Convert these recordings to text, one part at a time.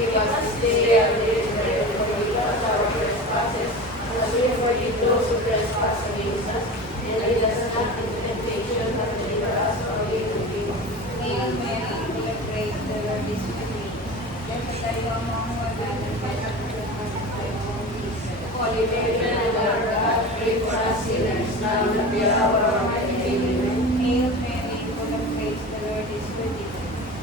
Give us this day our daily bread, and forgive us our trespasses, as we forgive those who trespass against us. And lead us not into temptation, but deliver us from evil. Hail Mary, full of grace, the Lord is with thee. Blessed are you among women, and blessed is the fruit of thy womb, Jesus. Holy Mary, Mother of God, pray for us sinners, now and at the hour of our death. Amen. Hail Mary, full of grace, the Lord is with thee.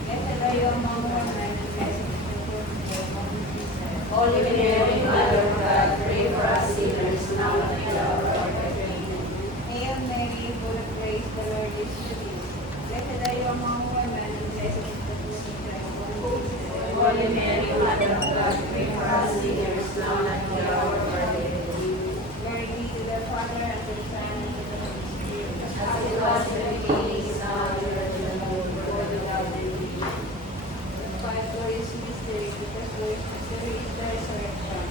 Blessed are you among women, and blessed is the fruit of thy womb, Jesus. Holy Mary, Mother of God, pray for us sinners, now and at the hour of our death. Amen. Hail Mary, full of grace, the Lord is with thee. Blessed are you among women, and blessed is the fruit of thy womb, Jesus. Holy Mary, Mother of God, pray for us sinners, now and at the hour of our death. Amen. Glory be to the Father, and to the Son, and to the Holy Spirit. As it was in the beginning, is now, and ever shall be, world without end. Amen. Five glorious mysteries. The first glorious mystery is the resurrection.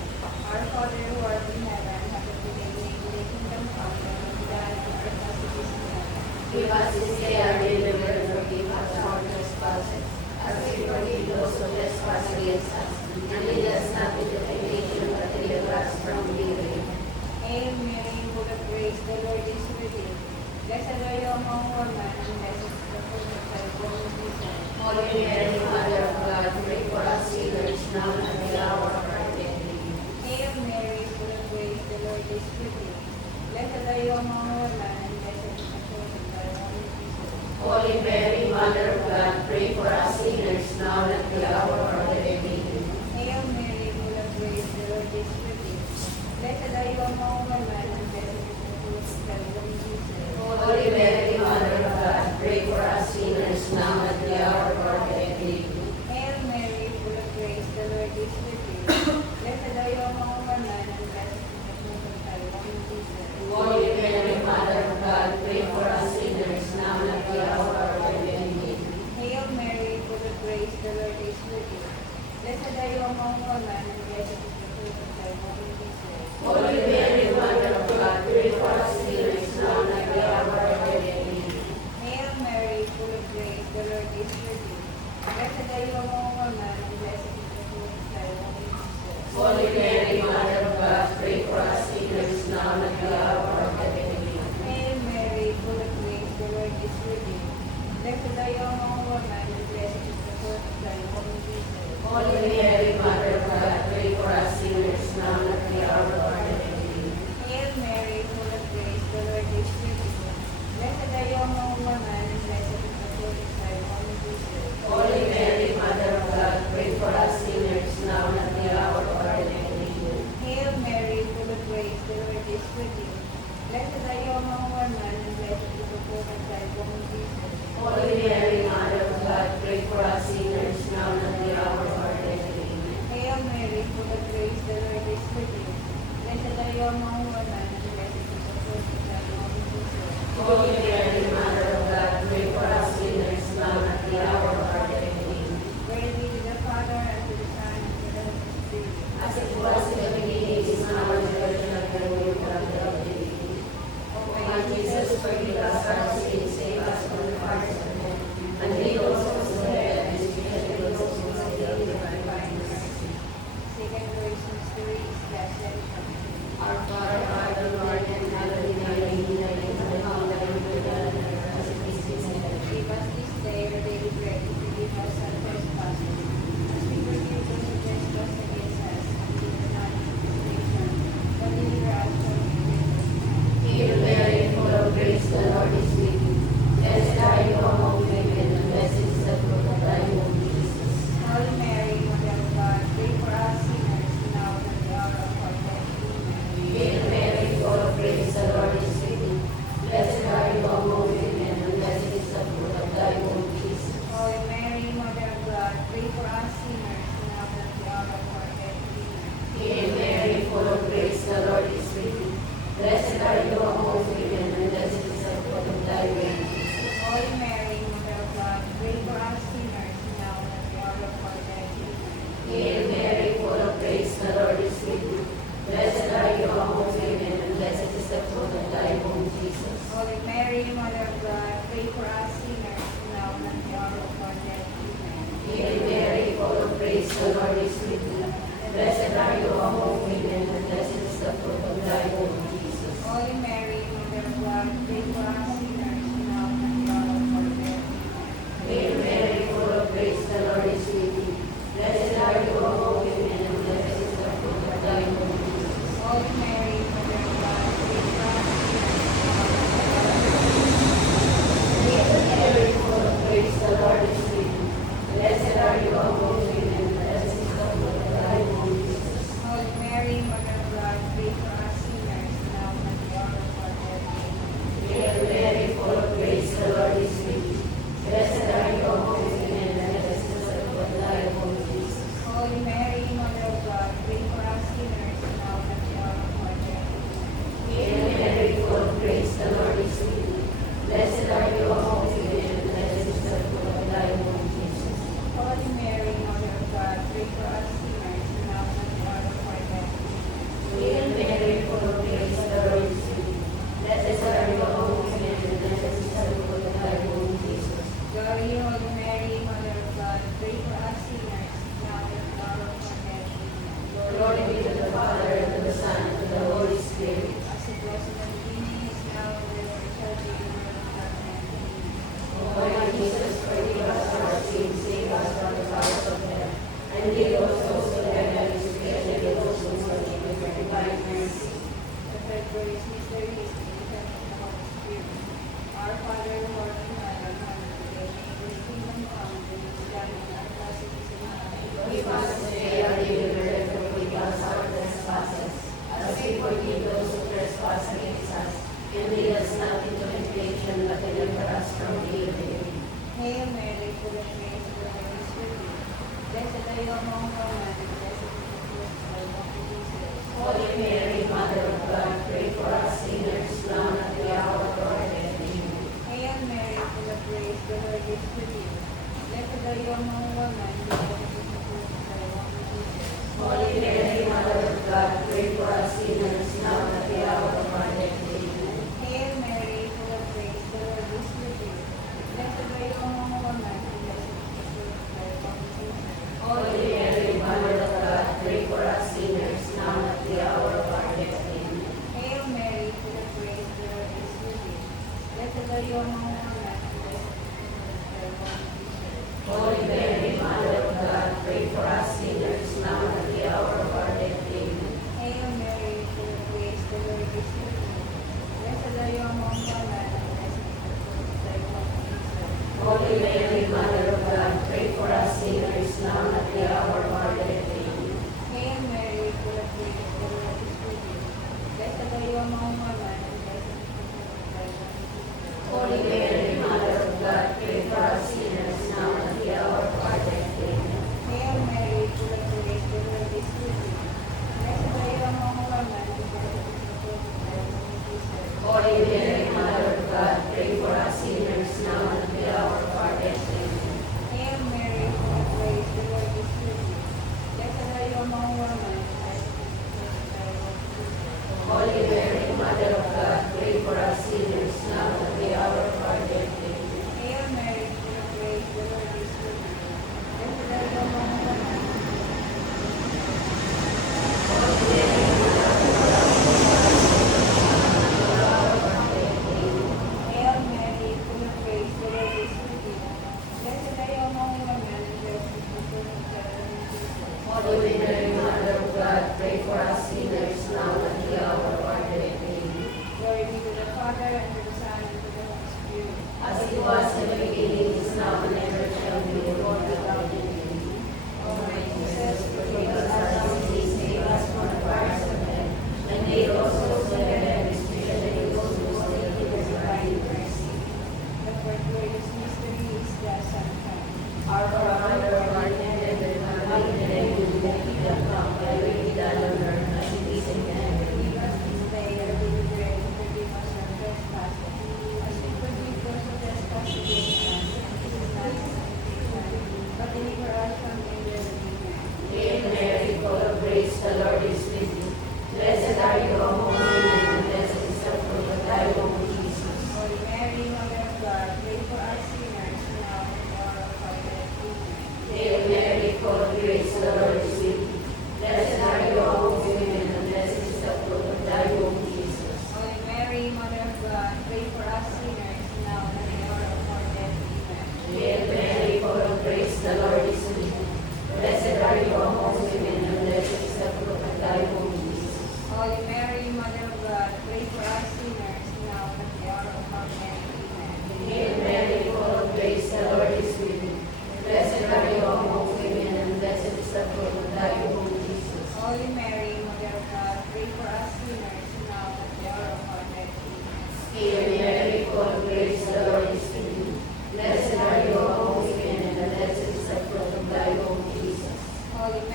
Our Father who art in heaven, hallowed be thy name. Thy kingdom come, thy will be done on earth as it is in heaven. Give us this day our daily bread, and forgive us our trespasses, as we forgive those who trespass against us. And lead us not into temptation, but deliver us from evil. Hail Mary, full of grace, the Lord is with thee. Blessed are you among women, and blessed is the fruit of thy womb, Jesus. Holy Mary, Mother of God, pray for us sinners, now and at the hour of our death. Amen. Hail Mary, full of grace, the Lord is with thee. Blessed are you among women, and blessed is the fruit of thy womb, Jesus. Holy Mary, Mother of God, pray for us sinners, now and at the hour of our death. Amen. Hail Mary, full of grace, the Lord is with thee. Blessed are you among women, and blessed is the fruit of thy womb, Jesus. Holy Mary, Mother of God, pray for us sinners, now and at the hour of our death. Amen. Hail Mary, full of grace, the Lord is with thee. Blessed are you among women, and blessed is the fruit of thy womb, Jesus. Holy Mary, Mother of God, pray for us sinners, now and at the hour of our death. Amen. Hail Mary, full of grace, the Lord is with thee. Blessed are you among women, and blessed is the fruit of thy womb, Jesus. Holy Mary, Mother of God, pray for us sinners, now and at the hour of our death. Amen. Hail Mary, full of grace, the Lord is with thee. Blessed are you among women, and blessed is the fruit of thy womb, Jesus. Holy Mary, Mother of God, pray for us sinners, now and at the hour of our death. Amen. Hail Mary, full of grace, the Lord is with thee. Blessed are you among women, and blessed is the fruit of thy womb, Jesus. Holy Mary, Mother of God, pray for us sinners, now and at the hour of our death. Amen. Hail Mary, full of grace, the Lord is with thee. Blessed are you among women, and blessed is the fruit of thy womb, Jesus. Holy Mary, Mother of God, pray for us sinners, now and at the hour of our death. Amen. Hail Mary, full of grace, the Lord is with thee. Blessed are you among women, and blessed is the fruit of thy womb, Jesus. Holy Mary, Mother of God, pray for us sinners, now and at the hour of our death. Amen. Hail Mary, full of grace, the Lord is with thee. Blessed are you among women, and blessed is the fruit of thy womb, Jesus. Holy Mary, Mother of God, pray for us sinners, now and at the hour of our death. Amen. Glory be to the Father, and to the Son, and to the Holy Spirit. As it was in the beginning, is now, and ever shall be, world without end. Amen. O My Jesus, forgive us our sins, save us from the fires of hell, and lead all souls to heaven, especially those who need of thy mercy. second glorious mystery is the Ascension. Our Father, art in heaven, hallowed be thy name. Thy kingdom come, thy will be done grace, the Lord is with thee. Blessed are you among women, and blessed is the fruit of thy womb, Jesus. Holy Mary, Mother of God, pray for us sinners now and at the hour of our death. Hail Mary, full of grace, the Lord is with thee. Blessed are you among women, and blessed is the fruit of thy womb, Jesus. Holy Mary, Mother of God, pray for us Hail Mary, full of grace, the Lord is with thee. Blessed are you among women, and blessed is the fruit of thy womb, Jesus. Holy Mary, Mother of God, pray for us sinners now and at the hour of our death. Hail Mary, full of grace, the Lord is with thee. Blessed are you among women, and blessed is the fruit of thy womb, Jesus. Holy Mary, Mother of God, pray for us sinners now and at the hour of our death. Hail Mary, full of grace, the Lord is with thee. Blessed are you among women, and blessed is the fruit of thy womb, Jesus. Holy Mary, Mother of God, pray for us sinners now and at the hour of our death. Hail Mary, full of grace, the Lord is with thee. Blessed are you among women, and blessed is the fruit of thy womb, Jesus. Glory, Holy Mary, Mother of God, pray for us sinners now and at the hour of our death. Glory be to the Father, and to the Son, and to the Holy Spirit. As it was in the beginning, is now, and ever shall be, world without end. O my Jesus, forgive us our sins, save us from the powers of hell, and lead us souls to heaven, especially those who need your divine mercy. The third glorious mystery is the return of the Holy Spirit. Our Father, who art in heaven, hallowed be thy name. Thy kingdom come, thy will be done on earth as it is in heaven. Give us this day our daily bread, and forgive us our trespasses, as we forgive those who trespass against us. And lead us not into temptation, but deliver us from evil. Hail Mary, full of grace, the Lord is with thee. Blessed are you among women, and blessed is the fruit of thy womb, Jesus. Holy Mary, Mother of God, pray for us sinners, now and at the hour of our death. Amen. Hail Mary, full of grace, the Lord is with thee. Blessed are you among women, and blessed is the fruit of thy womb, Jesus. Holy Mary, Mother of God, pray for us sinners, now and at the hour of our death. Amen. Hail Mary, full of grace, the Lord is with thee. Blessed are you among women, and blessed is the fruit of thy womb, Jesus. Holy Mary, Mother of God, pray for us sinners, now and at the hour of our death. Amen. Hail Mary, full of grace, the Lord is with thee. Blessed are you among women, and blessed is the fruit of thy womb, Jesus. Holy Mary, Mother of God, pray for us sinners, now and at the hour of our death. Amen. Hail Mary, full of grace, the Lord is with thee. Blessed are you among women, and blessed is the fruit of thy womb, Jesus. Holy Mary, Mother of God, pray for us sinners, now and at the hour of our death. Amen. Hail Mary, full of grace, the Lord is with thee. Blessed are you among women, and blessed is the fruit of thy womb, Jesus. Holy Mary, Mother of God, pray for us sinners, now and at the hour of our death. Amen. Hail Mary, full of grace, the Lord is with thee. Blessed are you among women, and blessed is the fruit of thy womb, Jesus. Holy Mary, Mother of God, pray for us sinners, now and at the hour of our death. Amen. Hail Mary, full of grace, the Lord is with thee. Blessed are you among women, and blessed is the fruit of thy womb, Jesus. Holy Mary, Mother of God, pray for us sinners, now and at the hour of our death. Amen. Hail Mary, full of grace, the Lord is with thee. Blessed are you among women, Hail Mary, full of grace, the Lord is with thee. Blessed are you among women, and blessed is the fruit of thy womb, Jesus. Holy Mary, Mother of God, pray for us sinners, now and at the hour of our death. Amen. Glory be to the Father, and to the Son, and to the Holy Spirit. As it was in the beginning, is now, and ever shall be, world without end. Amen. O my Jesus, Forgive us our sins, save us from the fires of hell, and lead all souls to heaven, especially those who need your divine mercy. the fourth glorious mystery is the Assumption. Our Father, who art in heaven, hallowed be thy name.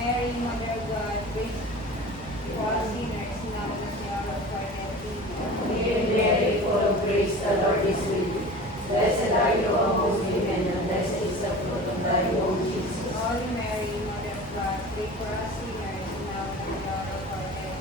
Mary, Mother of God, pray for us sinners, now and at the hour of our death. Amen. Hail Mary, full of grace, the Lord is with you. Blessed are you amongst women, and blessed is the fruit of thy womb, Jesus. Holy Mary, Mother of God, pray for us sinners, now and at the hour of our death.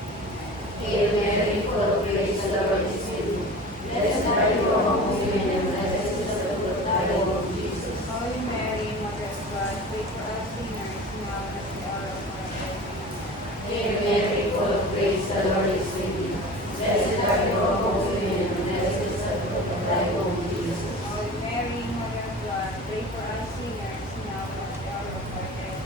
Amen. Hail Mary, full of grace, the Lord is with you. Blessed are you amongst women, and blessed is the fruit of thy womb, Jesus. Holy Mary, Mother of God, pray for us sinners, now and at the hour of our death. Amen. Hail Mary, full of grace, the Lord is with you. Blessed are you amongst women, and blessed is the fruit of thy womb, Jesus. Holy Mary, Mother of God, pray for us sinners, now and at the hour of our death.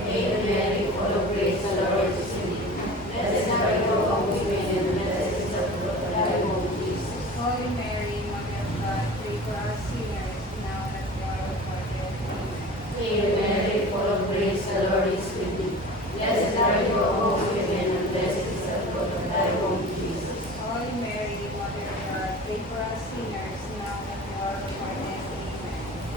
Amen. Hail Mary, full of grace, the Lord is with you. Blessed are you amongst women, and blessed is the fruit of thy womb, Jesus. Holy Mary, Mother of God, pray for us sinners, now and at the hour of our death. Amen. Hail Mary, full of grace, the Lord is with you. Blessed are you among women, and blessed is the fruit of thy womb, Jesus. Holy Mary, Mother of God, pray for us sinners, now and at the hour of our death.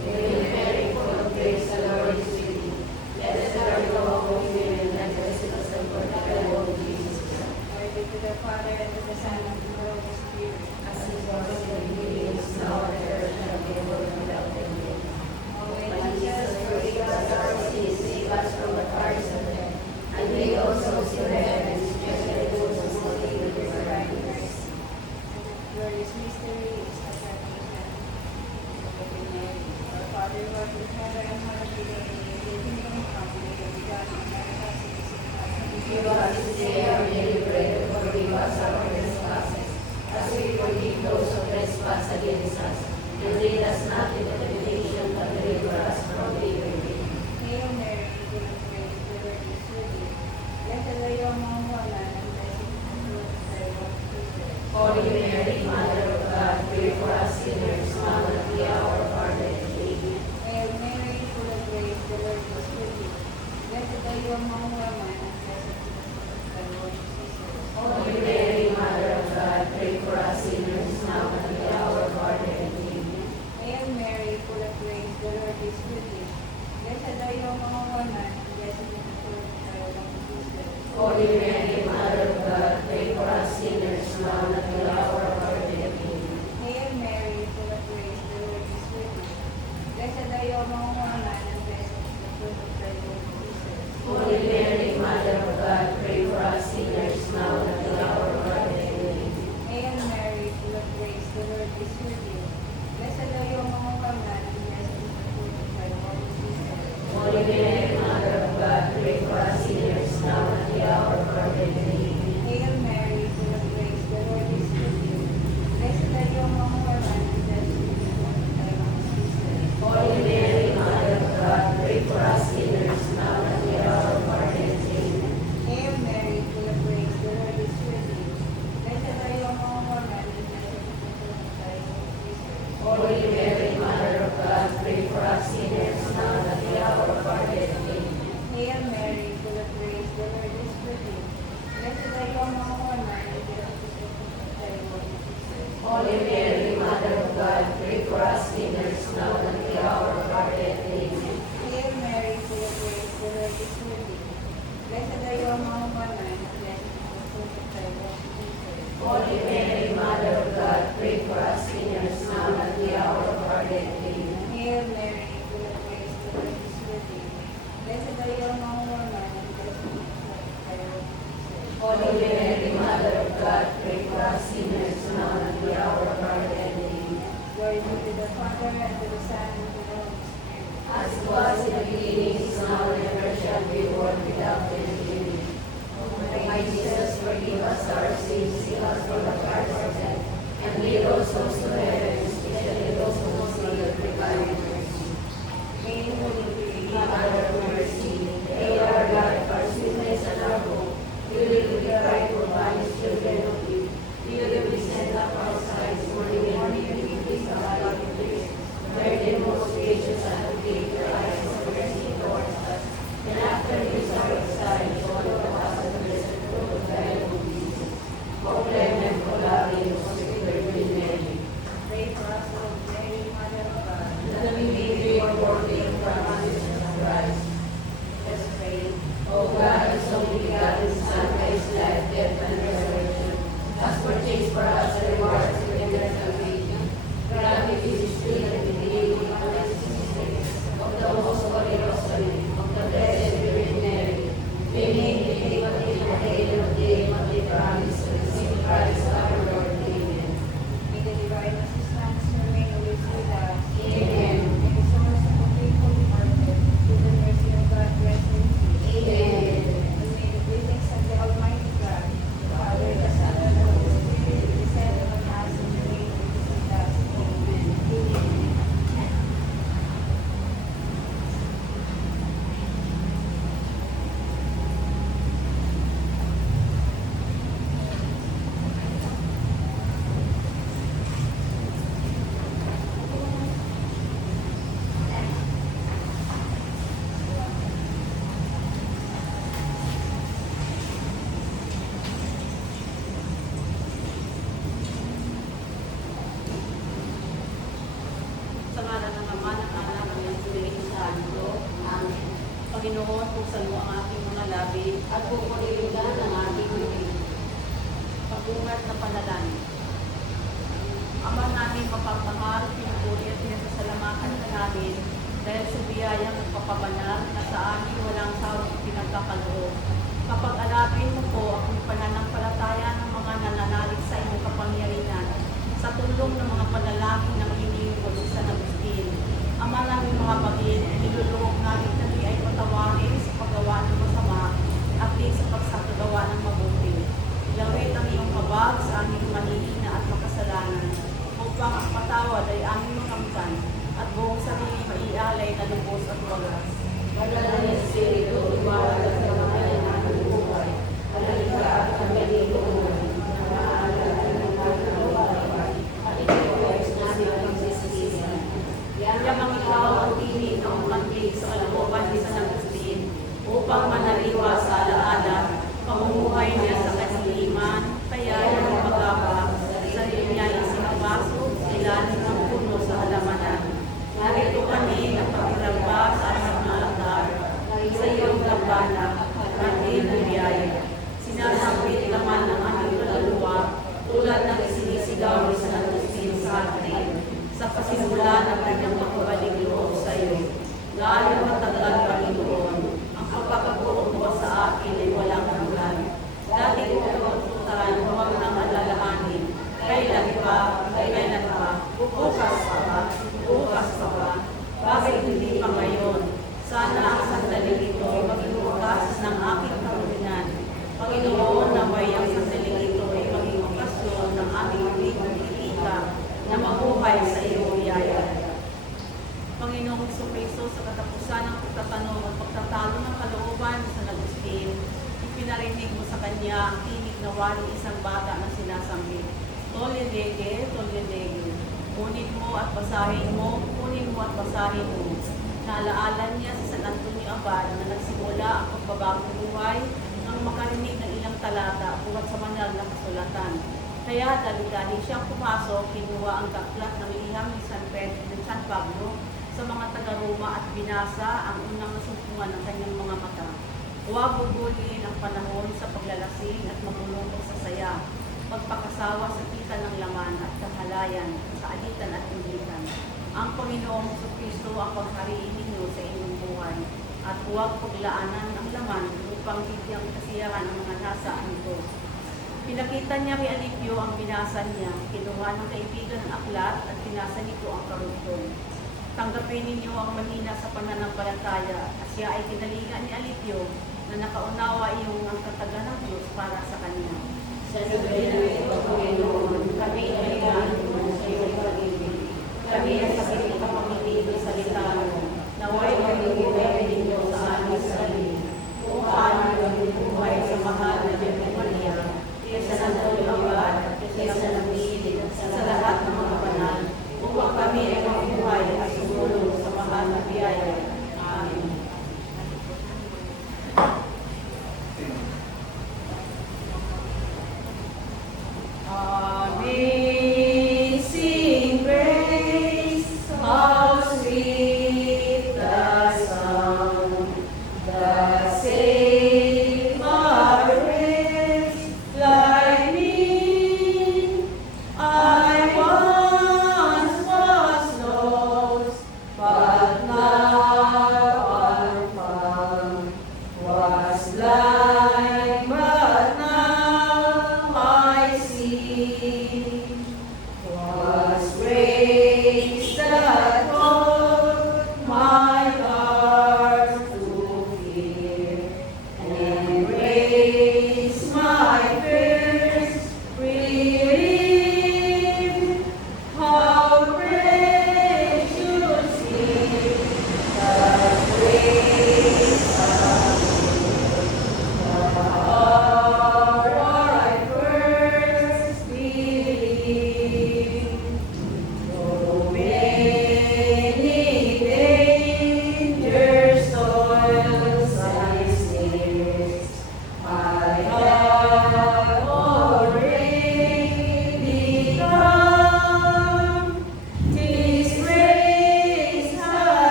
Amen. Hail Mary, full of grace, the Lord is with you. Blessed are you among women, and blessed is the fruit of thy womb, Jesus. Glory be to the Father, and to the Son, and to the Holy Spirit. As it was in the beginning, is now, and ever shall be, world without end. O My my Jesus, forgive us our sins, save us from the fires of hell, and lead all souls to heaven, especially those who most need the divine mercy. glorious mystery is the baptism of the Virgin Mary. Our Father who art in heaven, hallowed be thy name. Thy kingdom come, thy will be done on earth as it is in heaven. Give us this day our daily bread, and forgive us our trespasses, as we forgive those who trespass against us. And lead us not into temptation, but deliver us from evil. Hail Mary, full of grace, the Lord is with thee. Blessed are you among women, and blessed is the fruit of thy womb, Jesus. Holy Mary, Mother of God, pray for us sinners, now and at the hour of our death. Amen. Hail Mary, full of grace, the Lord is with thee. Blessed are you among women, and blessed is the fruit of thy womb, Jesus. Holy Mary, Mother of God, pray for us sinners, now and at the hour of our death. Amen. Hail Mary, full of grace, the Lord is with thee. Blessed are you among women, and blessed is the fruit of thy womb, Jesus. Holy Mary, Mother of God, pray for us sinners, now and at the hour of our death. Amen. Hail Mary, full of grace, the Lord is with thee. Blessed are you among women, and blessed is the fruit of thy womb, Jesus. Holy Mary, Mother of God, pray for us sinners, now and at the hour of our death. Amen. Hail Mary, full of grace, the Lord is with thee. Blessed are you among women, and blessed is the fruit of thy womb, Jesus. Holy Mary, Mother of God, pray for us sinners, now and at the hour of our death. Amen. Hail Mary, full of grace, the Lord is with thee. Blessed are you among women, and blessed is the fruit of thy womb, Jesus. Holy Mary, Mother of God, pray for us sinners, now and at the hour of our death. Amen. Hail Mary, full of grace, the Lord is with thee. Blessed are you among women, and blessed is the fruit of thy womb, Jesus. Holy Mary, Mother of God, pray for us sinners, now and at the hour of our death. Amen. Hail Mary, full of grace, the Lord is with thee. Blessed are you among women, and blessed is the fruit of thy womb, Jesus. Holy Mary, Mother of God, pray for us sinners, now and at the hour of our death. Amen. Hail Mary, full of grace, the Lord is with thee. Blessed are you among women, and blessed is the fruit of thy womb, Jesus. Holy Mary, Mother of God, pray for us sinners, now and at the hour of our death. Amen. Hail Mary, full of grace, the Lord is with thee. Blessed are you among women, and blessed is the fruit of thy womb, Jesus. Holy Mary, Mother of God, pray for us sinners, now and at the hour of our death. Amen. Glory be to the Father, and to the Son, and to the Holy Spirit. As it was in the beginning, is now, and ever shall be, world without end. Amen. My Jesus, forgive us our sins, save us from the fires of hell, and lead all souls to heaven, especially those who most need your divine mercy. Hail, Holy Queen, Mother of mercy, hail our life, our sweetness, and our hope. We live with the cry for banished children of you. We send up our sighs, morning and evening, please our God in grace. Virgin most gracious advocate, your eyes of mercy towards us, and after this our exile, at pupurilugan ng ating bibig. Pag-ungat na panalangin. Ama namin mapagmahal, pinupuri at pinasasalamatan ka namin dahil sa biyayang nagpapabanal na sa amin walang sawang pinagkakaloob. Kapag alapin mo po ang pananampalataya ng mga nananalig sa iyong kapangyarihan sa tulong ng mga panalangin ng iniwag sa San Agustin. Ama namin mga bagin, niluluhog namin kami ay patawarin sa paggawa ng masama at din sa pagsasagawa ng mabuti. Lawit ang iyong habag sa aming manihina at makasalanan upang ang patawad ay aming makamtan at buong sarili maialay na lubos at wagas. Banal na Espiritu, lumawalag sa mga yanang buhay. Halika at kami niluluhan na maaalala ng mga buhay at ito-rex na silang pagsisisihan. Yamang ikaw ang tinig ng umantig sa kalooban ni San Agustin upang manaliwa sa alaala, pamumuhay niya sa kasiliman, kaya ng pag-abag, sa niya isinabaso, ilalim ng puno sa halamanan. Narito kami na pagkiramba sa asang na altar, sa iyong lampana, at iyong biyaya. Sinasambit naman ng aming kaluluwa, tulad ng isinisigaw ni San Agustin sa atin, sa pasimula ng kanyang makabalik loob sa iyo. Lalo matagal, Panginoon, ang pagkakabuo mo sa akin ay walang hanggan. Dati ko pagtututan, huwag nang alalahanin. Kailan pa? Bukas pa ba? Bukas pa ba? Bakit hindi pa ngayon? Sana ang sandaling ito maging bukas ng aking karuhinan. Panginoon, naway ang sandaling ito ay maging okasyon ng aming pagkikita na mabuhay sa iyong biyaya. Panginoong Jesucristo, sa katapusan ng pagtatanong at pagtatalo ng kalooban sa San Agustin, ipinarinig mo sa kanya ang tinig na wari isang bata na sinasambit. Tolye lege, tolye lege. Kunin mo at basahin mo, kunin mo at basahin mo. Naalaalan niya sa San Antonio Abad na nagsimula ang pagbabagong buhay nang makarinig ng ilang talata buhat sa banal na kasulatan. Kaya dali-dali siyang pumasok, kinuha ang kaklat ng liham ni San Pablo sa mga taga-Roma at binasa ang unang nasumpungan ng kanyang mga mata. Huwag gugulin ang panahon sa paglalasing at mamulungkot sa saya, pagpakasawa sa kita ng laman at kahalayan, sa alitan at ulitan. Ang Panginoong Jesucristo ang paghariin ninyo sa inyong buhay, at huwag paglaanan ang laman upang bigyang kasiyahan ang mga nasa anito. Pinakita niya kay Alipio ang binasa niya, kinuha ng kaibigan ng aklat at pinasa nito ang karugtong. Tanggapin ninyo ang mahina sa pananampalataya, at siya ay kinalingan ni Alipio na nakaunawa iyong ang katagan ng Diyos para sa kanya. Sa sabihin ito, Panginoon, kami ay naman sa iyong pag-ibig. Kami ay sakit na pamitinig sa salita mo. Naway magiging ninyo sa aming sarili. Kung paano maging buhay sa mahal na Virgen Maria, sa Santo Abad, sa Nangilid, sa lahat ng mga banal, upang kami ay mabuhay at sumulong sa mahal na biyaya. Amen. Amazing grace, how sweet the sound that saved a wretch like me. I once was lost, but now I'm found. Was blind, but now I see. Was grace that taught my heart to fear, and grace my fears relieved. How precious is the grace of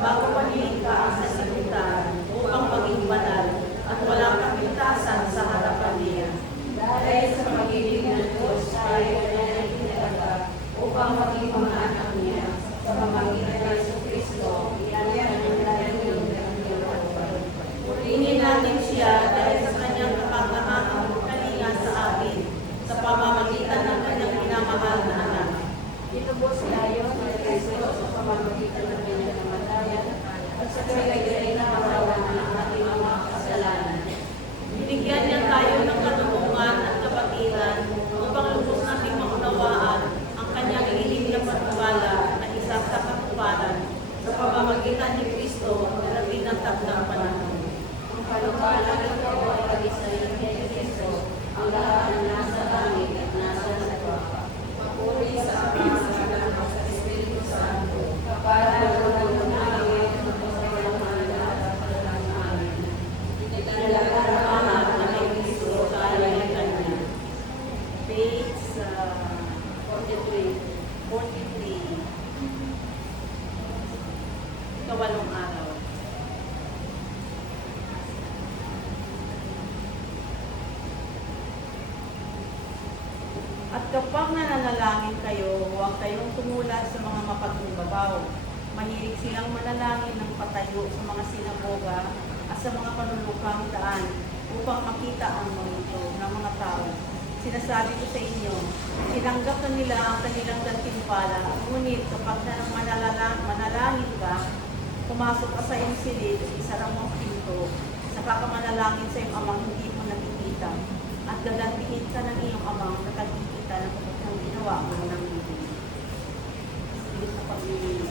bago panilikaan sa sibutan upang maging banal at walang kapintasan sa harapan niya. Dahil sa pag-ibig ng Diyos, tayo na itinalaga upang maging mga anak niya sa pamamagitan ng Jesucristo, yan ang layunin ng Diyos. Purihin natin siya dahil sa kanyang kapangyarihang kalinga sa atin sa pamamagitan ng kanyang minamahal na anak. Itubos tayo ng Kristo sa pamamagitan ng kanyang kamatayan at sa kagagay na katawan ng ating mga kasalanan. Binigyan niya tayo ng katulungan at kapatiran upang lubos nating maunawaan ang kanyang hilig na pagpapala na isa sa katuparan sa pamamagitan ni Kristo na tinatag ng panahon. Ang panukala ito ay pag-isahin kay Kristo, ang lahat na nasa langit at nasa lupa. Papuri sa Ama, sa Anak, at sa Espiritu Santo, kapara ng namin at magpapalaman lahat at Amen. Itinalaga ng Ama na kay Kristo tayo ay Kanya. Page 43. Ikawalong araw. At kapag nananalangin kayo, huwag kayong tumula sa mga mapagkubabaw. Mahilig silang manalangin ng patayo sa mga sinagoga at sa mga panulukang daan upang makita ang mga ito ng mga tao. Sinasabi ko sa inyo, tinanggap na nila ang kanilang gantimpala, ngunit kapag manalangin ka, pumasok ka sa iyong silid, isara mo ang pinto, saka ka manalangin sa iyong amang hindi mo nakikita, at gagantihin ka ng iyong amang nakikita ng kapag ginawa mo ng ibig. Sige sa pag-ibig.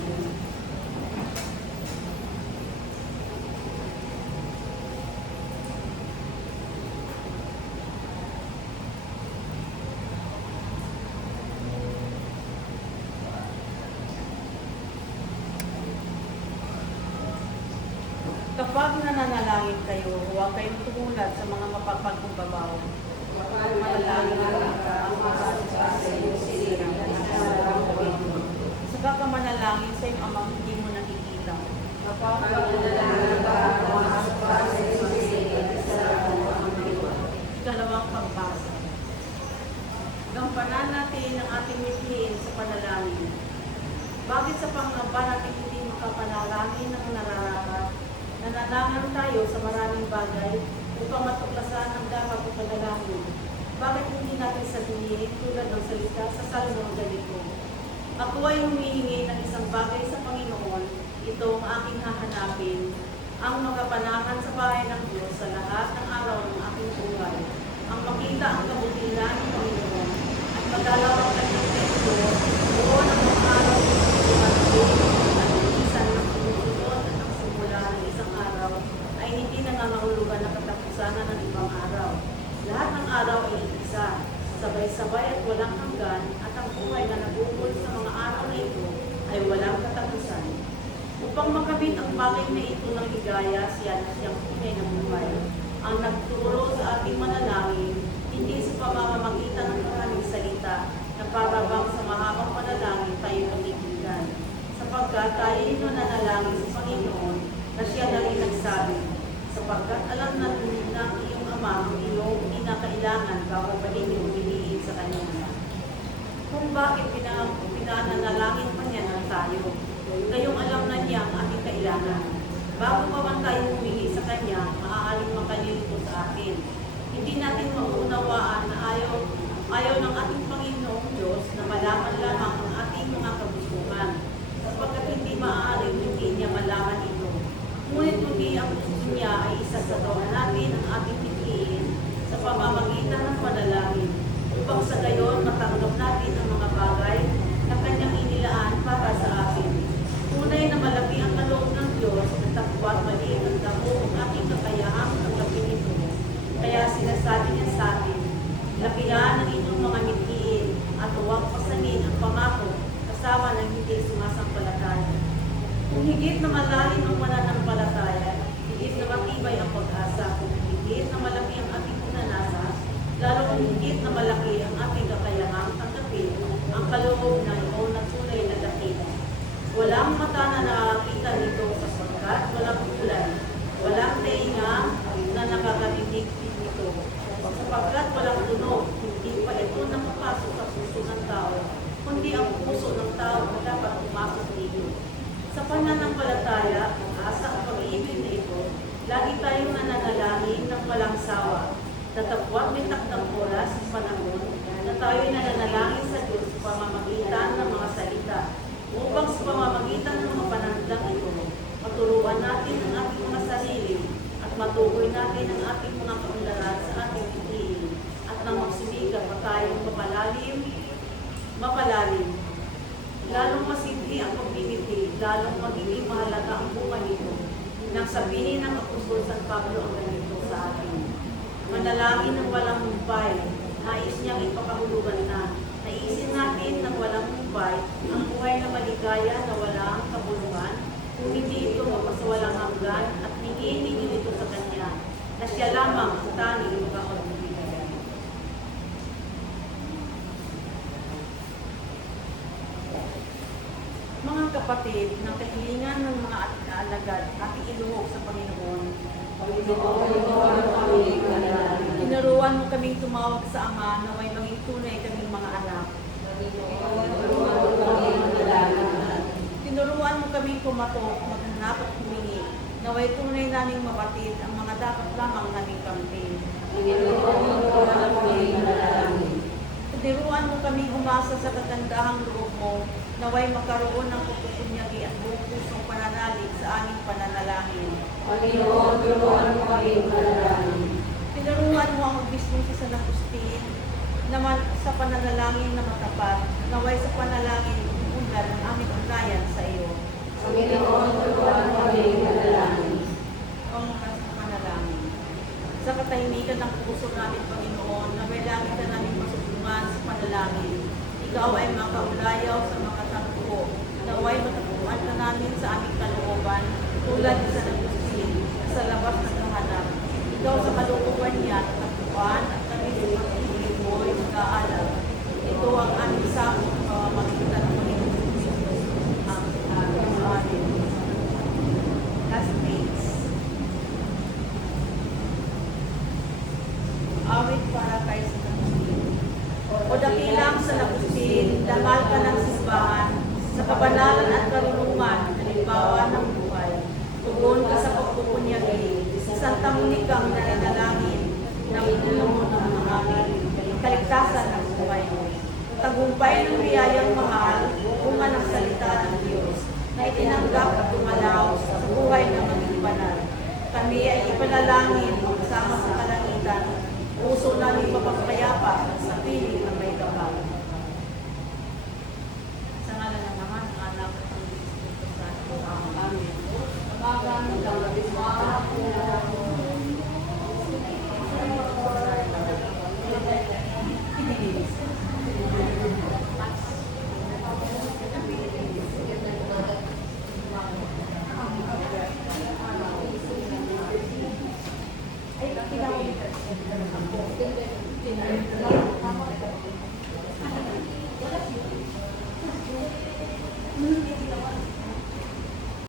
Kapag nananalangin kayo, huwag kayong tumulad sa mga mapagpagkubabaw. Kapag manalangin ka, ang makasasya sa iyong silid at isarang pinto. Saka ka manalangin sa iyong amang hindi mo nakikita. Kapag manalangin ka, pumasok ka sa iyong silid at isarang pinto. Ikalawang pagbasa. Gampanan natin ang ating mithiin sa panalangin. Bakit sa pangamba natin hindi makapanalangin ng nararapat? Nanalangin tayo sa maraming bagay upang matuklasan ang dapat o panalangin. Bakit hindi natin sabihin tulad ng salita sa Salmong ganito? Ako ay humihingi ng isang bagay sa Panginoon, ito ang aking hahanapin, ang magapanahan sa bahay ng Diyos sa lahat ng araw ng aking buhay, ang makita ang kabutihan ng Panginoon, at magalaw ang kanyang templo, doon ang mga araw ng dumating, at isan ng sumusunod at ang simula ng isang araw, ay hindi nangangahulugan na katapusanan ng ibang araw. Lahat ng araw ay isa, sabay-sabay at walang hanggan, at ang buhay na nabubul sa mga araw na ito ay walang katapusan. Upang makamit ang bagay na ito ng higaya, siya na siyang tunay ng buhay. Ang nagturo sa ating manalangin, hindi sa pamamagitan ng maraming salita, na para bang sa mahabang panalangin tayo magiginggan. Sapagkat tayo rin nanalangin sa Panginoon, na siya na rin nagsabi, sapagkat alam na ng iyong Ama ang iyong kinakailangan bago pa ninyo piliin sa Kanya. Kung bakit pinananalangin pa niya ng tayo, kayong alam na niya ang ating kailangan. Bago pa man tayo humingi sa Kanya, maaaring makalilito sa atin. Hindi natin mauunawaan na ayaw ng ating Panginoong Diyos na malaman lamang ang ating mga kagustuhan, sapagkat hindi maaaring hindi niya malaman ito. Ngunit kundi ang gusto niya ay isasagawa natin ang ating piliin sa pamamagitan ng panalangin, upang sa gayon matanggap natin ang mga bagay na Kanyang inilaan para sa atin. Tunay na malaki ang kaloob ng Diyos na takbu't maliit ang damo ang ating kakayahang tanggapin ito. Kaya sinasabi niya sa atin, lapihan ang inyong mga mithiin at huwag pasanin ang pangako kasama ng hindi sumasampalataya. Kung higit na malalim ang mananampalataya, higit na matibay ang pag-asa, kung higit na malaki ang ating pinanasa, lalo kung higit na malaki ang ating kakayahang tanggapin ang kaloob na ito na tunay na dakila. Walang mata na nakakita nito sa Datapwat may takdang oras sa panahon na tayo'y nananalangin sa Diyos sa pamamagitan ng mga salita upang sa pamamagitan ng mga panandang ito, maturuan natin ang ating mga sarili at matukoy natin ang ating mga kaunlaran sa ating itiin at nang magsimika pa tayong mapalalim. Lalong masidhi ang pagbibigay, lalong magiging mahalaga ang buhay nito. Nang sabihin ng Apostol San Pablo ang ganito sa atin, manalangin ng walang humpay, nais niyang ipakahulugan na. Naisin natin ng walang humpay ang buhay na maligaya na walang kabuluhan, kung hindi ito mapasawalang hanggan at hingin ninyo ito sa Kanya, na siya lamang ang tanging makapagbibigay. Mga kapatid, ng kahilingan ng mga alagad, ating iluhog sa Panginoon. Tinuruan mo kaming tumawag sa Ama na may maging tunay kaming mga anak. Tinuruan mo kaming kumatok, maghanap at humingi, na may tunay naming mabatid ang mga dapat lamang naming kamtin. Tinuruan mo kaming umasa sa kagandahang loob mo, naway magkaroon ng pagpupunyagi at buong pusong pananalig sa aming pananalangin. Panginoon, turuan mo kaming manalangin. Tinuruan mo ang mismong si San Agustin naman sa pananalangin na matapat, naway sa panalangin undan ang aming ugnayan sa iyo. Panginoon, turuan mo kaming manalangin. Panginoon sa panalangin. Sa katahimikan ng puso namin, Panginoon, na may langit ka namin masutulungan sa panalangin. Ikaw ay makaulayaw sa makatagpo, naway matagpuan ka namin sa aming kalooban, tulad ni San Agustin, sa labas ng kahanap. Ikaw sa kalooban niya, natagpuan at kami sa pag-ibig mo ay mag-aalam. Ito ang aming sakot sa pamamagitan ng Panginoon Jesus, ang amin. Last page. Awit para kay San Agustin. O dakilang San Agustin, damal ka ng simbahan, sa kabanalan at karunungan, halimbawa ng buhay. Tugon ka sa pagpupunyagi, Santa Monica ang nananalangin, na inulo mo ng mga amin, kaligtasan ng buhay mo. Tagumpay ng biyayang mahal, bunga ng salita ng Diyos, na itinanggap at tumalaw sa buhay ng maging banal. Kami ay ipanalangin kasama sa kalangitan, puso namin mapagpayapa sa piling ng may kapal. Sa ngalan ng Ama, ng Anak, at ng Espiritu Santo. Amen. Magang ng